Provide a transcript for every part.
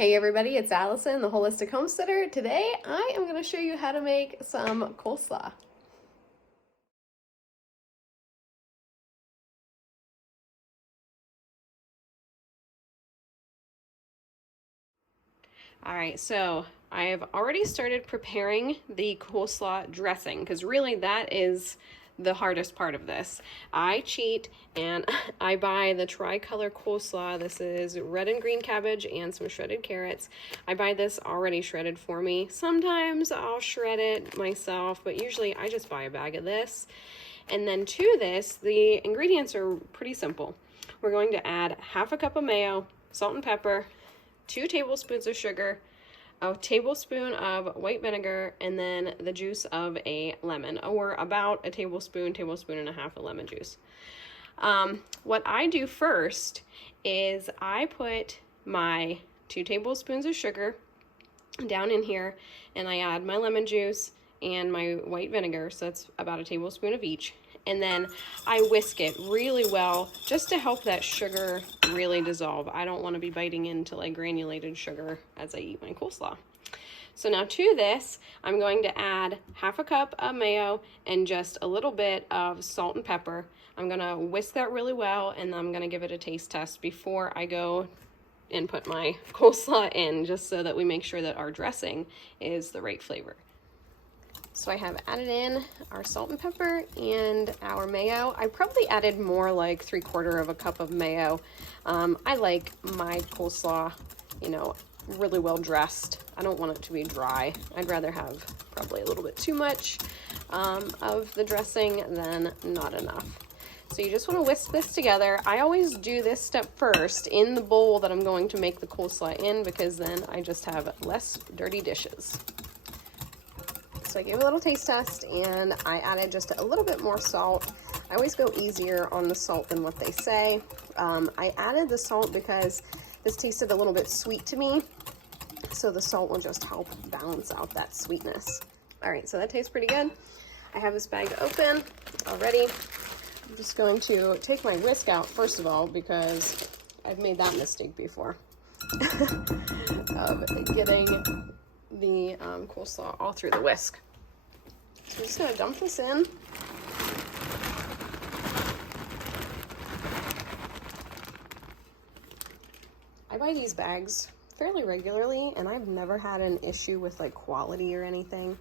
Hey everybody, it's Allison, the Holistic Homesteader. Today I am going to show you how to make some coleslaw. Alright, so I have already started preparing the coleslaw dressing because really that is the hardest part of this. I cheat and I buy the tricolor coleslaw. This is red and green cabbage and some shredded carrots. I buy this already shredded for me. Sometimes I'll shred it myself, but usually I just buy a bag of this. And then to this, the ingredients are pretty simple. We're going to add half a cup of mayo, salt and pepper, 2 tablespoons of sugar, a tablespoon of white vinegar, and then the juice of a lemon, or about a tablespoon and a half of lemon juice. What I do first is I put my 2 tablespoons of sugar down in here, and I add my lemon juice and my white vinegar, so that's about a tablespoon of each. And then I whisk it really well just to help that sugar really dissolve. I don't want to be biting into like granulated sugar as I eat my coleslaw. So now to this, I'm going to add half a cup of mayo and just a little bit of salt and pepper. I'm going to whisk that really well, and I'm going to give it a taste test before I go and put my coleslaw in, just so that we make sure that our dressing is the right flavor. So I have added in our salt and pepper and our mayo. I probably added more, like 3/4 of a cup of mayo. I like my coleslaw, really well dressed. I don't want it to be dry. I'd rather have probably a little bit too much of the dressing than not enough. So you just want to whisk this together. I always do this step first in the bowl that I'm going to make the coleslaw in, because then I just have less dirty dishes. So I gave a little taste test and I added just a little bit more salt. I always go easier on the salt than what they say. I added the salt because this tasted a little bit sweet to me, so the salt will just help balance out that sweetness. All right, so that tastes pretty good. I have this bag open already. I'm just going to take my whisk out first of all, because I've made that mistake before of getting the coleslaw all through the whisk. So I'm just going to dump this in. I buy these bags fairly regularly, and I've never had an issue with like quality or anything.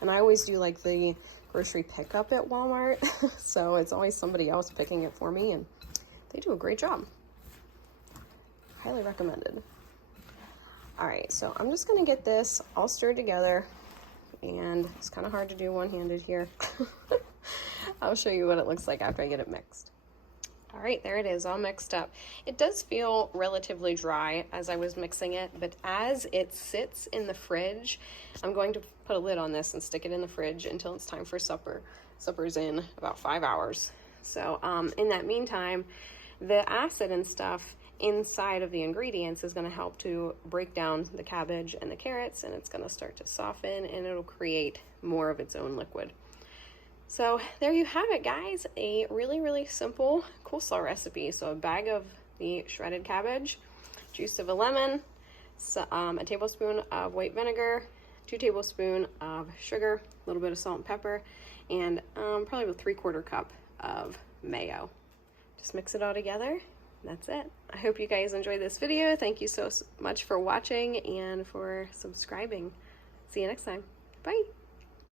And I always do like the grocery pickup at Walmart, so it's always somebody else picking it for me, and they do a great job. Highly recommended. All right, so I'm just gonna get this all stirred together, and it's kind of hard to do one-handed here. I'll show you what it looks like after I get it mixed. All right, there it is, all mixed up. It does feel relatively dry as I was mixing it, but as it sits in the fridge, I'm going to put a lid on this and stick it in the fridge until it's time for supper. Supper's in about 5 hours. So in that meantime, the acid and stuff inside of the ingredients is going to help to break down the cabbage and the carrots, and it's going to start to soften, and it'll create more of its own liquid. So there you have it, guys, a really simple coleslaw recipe. So a bag of the shredded cabbage, juice of a lemon, a tablespoon of white vinegar, 2 tablespoons of sugar, a little bit of salt and pepper, and probably a 3/4 cup of mayo. Just mix it all together. That's it. I hope you guys enjoyed this video. Thank you so much for watching and for subscribing. See you next time. Bye.